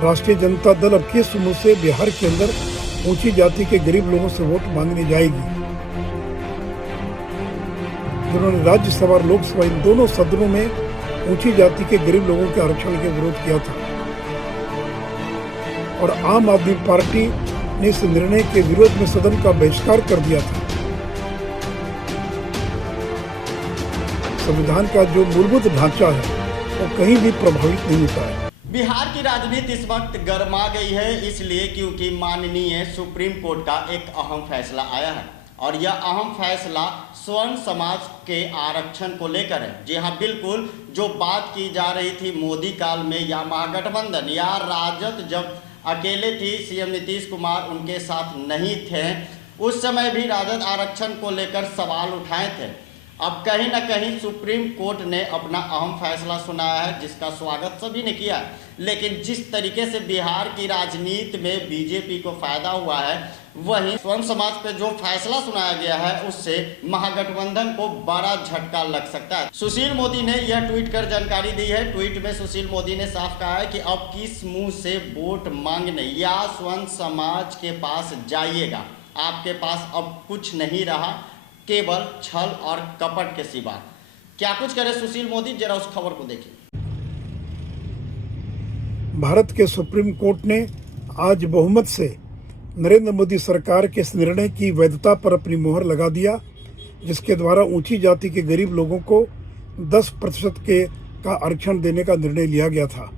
राष्ट्रीय जनता दल अब किस मुंह से बिहार के अंदर ऊंची जाति के गरीब लोगों से वोट मांगने जाएगी, जिन्होंने राज्यसभा और लोकसभा इन दोनों सदनों में ऊंची जाति के गरीब लोगों के आरक्षण के विरोध किया था और आम आदमी पार्टी ने इस निर्णय के विरोध में सदन का बहिष्कार कर दिया था। संविधान का जो मूलभूत ढांचा है वो कहीं भी प्रभावित नहीं होता है। बिहार की राजनीति इस वक्त गर्मा गई है, इसलिए क्योंकि माननीय सुप्रीम कोर्ट का एक अहम फैसला आया है और यह अहम फैसला स्वर्ण समाज के आरक्षण को लेकर है। जी हाँ, बिल्कुल जो बात की जा रही थी मोदी काल में या महागठबंधन या राजद जब अकेले थी, सीएम नीतीश कुमार उनके साथ नहीं थे, उस समय भी राजद आरक्षण को लेकर सवाल उठाए थे। अब कहीं ना कहीं सुप्रीम कोर्ट ने अपना अहम फैसला सुनाया है, जिसका स्वागत सभी ने किया है। लेकिन जिस तरीके से बिहार की राजनीति में बीजेपी को फायदा हुआ है, वहीं स्वर्ण समाज पे जो फैसला सुनाया गया है उससे महागठबंधन को बड़ा झटका लग सकता है। सुशील मोदी ने यह ट्वीट कर जानकारी दी है। ट्वीट में सुशील मोदी ने साफ कहा है कि अब किस मुंह से वोट मांगने या स्वर्ण समाज के पास जाइएगा, आपके पास अब कुछ नहीं रहा, केवल छल और कपट के सिवा। क्या कुछ करे सुशील मोदी, जरा उस खबर को देखिए। भारत के सुप्रीम कोर्ट ने आज बहुमत से नरेंद्र मोदी सरकार के इस निर्णय की वैधता पर अपनी मोहर लगा दिया, जिसके द्वारा ऊंची जाति के गरीब लोगों को 10% का आरक्षण देने का निर्णय लिया गया था।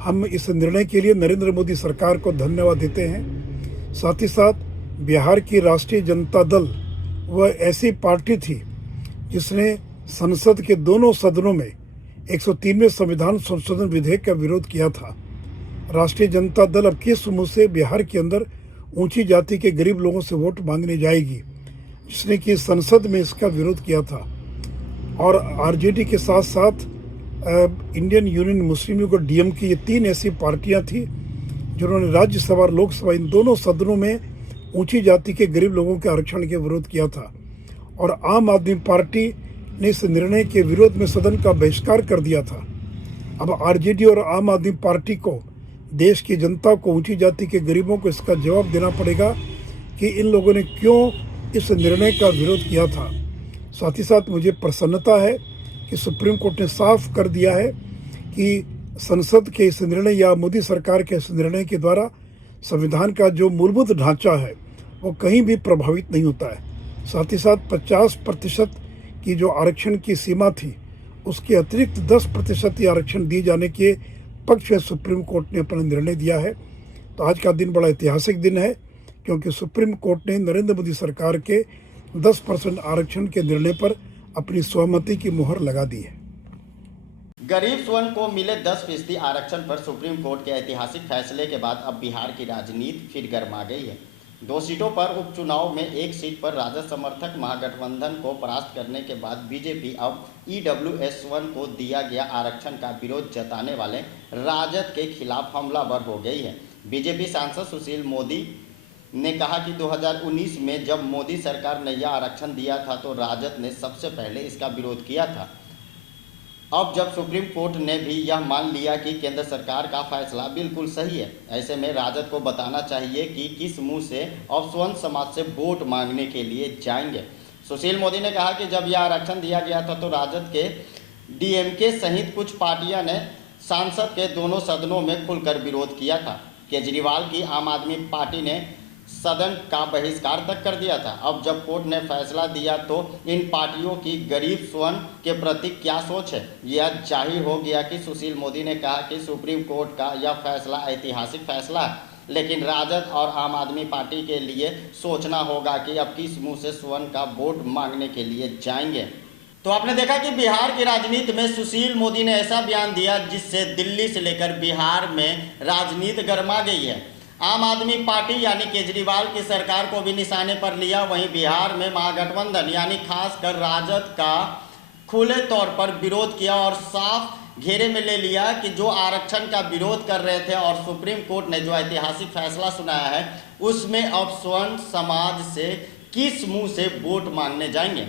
हम इस निर्णय के लिए नरेंद्र मोदी सरकार को धन्यवाद देते हैं। साथ ही साथ बिहार की राष्ट्रीय जनता दल वह ऐसी पार्टी थी जिसने संसद के दोनों सदनों में 103वें संविधान संशोधन विधेयक का विरोध किया था। राष्ट्रीय जनता दल अब किस मुंह से बिहार के अंदर ऊंची जाति के गरीब लोगों से वोट मांगने जाएगी, जिसने कि संसद में इसका विरोध किया था। और आरजेडी के साथ साथ इंडियन यूनियन मुस्लिम लीग और डीएमके, ये तीन ऐसी पार्टियां थी जिन्होंने राज्यसभा और लोकसभा इन दोनों सदनों में ऊंची जाति के गरीब लोगों के आरक्षण के विरोध किया था और आम आदमी पार्टी ने इस निर्णय के विरोध में सदन का बहिष्कार कर दिया था। अब आरजेडी और आम आदमी पार्टी को, देश की जनता को, ऊंची जाति के गरीबों को इसका जवाब देना पड़ेगा कि इन लोगों ने क्यों इस निर्णय का विरोध किया था। साथ ही साथ मुझे प्रसन्नता है कि सुप्रीम कोर्ट ने साफ कर दिया है कि संसद के इस निर्णय या मोदी सरकार के इस निर्णय के द्वारा संविधान का जो मूलभूत ढांचा है वो कहीं भी प्रभावित नहीं होता है। साथ ही साथ 50% की जो आरक्षण की सीमा थी, उसके अतिरिक्त 10% आरक्षण दिए जाने के पक्ष में सुप्रीम कोर्ट ने अपना निर्णय दिया है। तो आज का दिन बड़ा ऐतिहासिक दिन है, क्योंकि सुप्रीम कोर्ट ने नरेंद्र मोदी सरकार के 10% आरक्षण के निर्णय पर अपनी सहमति की मुहर लगा दी है। गरीब स्वर्ण को मिले 10% आरक्षण पर सुप्रीम कोर्ट के ऐतिहासिक फैसले के बाद अब बिहार की राजनीति फिर गर्मा गई है। 2 सीटों पर उपचुनाव में 1 सीट पर राजद समर्थक महागठबंधन को परास्त करने के बाद बीजेपी अब EWS1 को दिया गया आरक्षण का विरोध जताने वाले राजद के खिलाफ हमलावर हो गई है। बीजेपी सांसद सुशील मोदी ने कहा कि 2019 में जब मोदी सरकार ने यह आरक्षण दिया था तो राजद ने सबसे पहले इसका विरोध किया था। अब जब सुप्रीम कोर्ट ने भी यह मान लिया कि केंद्र सरकार का फैसला बिल्कुल सही है, ऐसे में राजद को बताना चाहिए कि किस मुंह से अब स्वर्ण समाज से वोट मांगने के लिए जाएंगे। सुशील मोदी ने कहा कि जब यह आरक्षण दिया गया था तो राजद के डीएमके सहित कुछ पार्टियां ने सांसद के दोनों सदनों में खुलकर विरोध किया था। केजरीवाल की आम आदमी पार्टी ने सदन का बहिष्कार तक कर दिया था। अब जब कोर्ट ने फैसला दिया तो इन पार्टियों की गरीब स्वर्ण के प्रति क्या सोच है, यह जाहिर हो गया कि सुशील मोदी ने कहा कि सुप्रीम कोर्ट का यह फैसला ऐतिहासिक फैसला है, लेकिन राजद और आम आदमी पार्टी के लिए सोचना होगा कि अब किस मुंह से स्वर्ण का वोट मांगने के लिए जाएंगे। तो आपने देखा कि बिहार की राजनीति में सुशील मोदी ने ऐसा बयान दिया जिससे दिल्ली से लेकर बिहार में राजनीति गर्मा गई है। आम आदमी पार्टी यानी केजरीवाल की सरकार को भी निशाने पर लिया, वहीं बिहार में महागठबंधन यानी खासकर राजद का खुले तौर पर विरोध किया और साफ घेरे में ले लिया कि जो आरक्षण का विरोध कर रहे थे और सुप्रीम कोर्ट ने जो ऐतिहासिक फैसला सुनाया है उसमें अब स्वर्ण समाज से किस मुंह से वोट मांगने जाएंगे।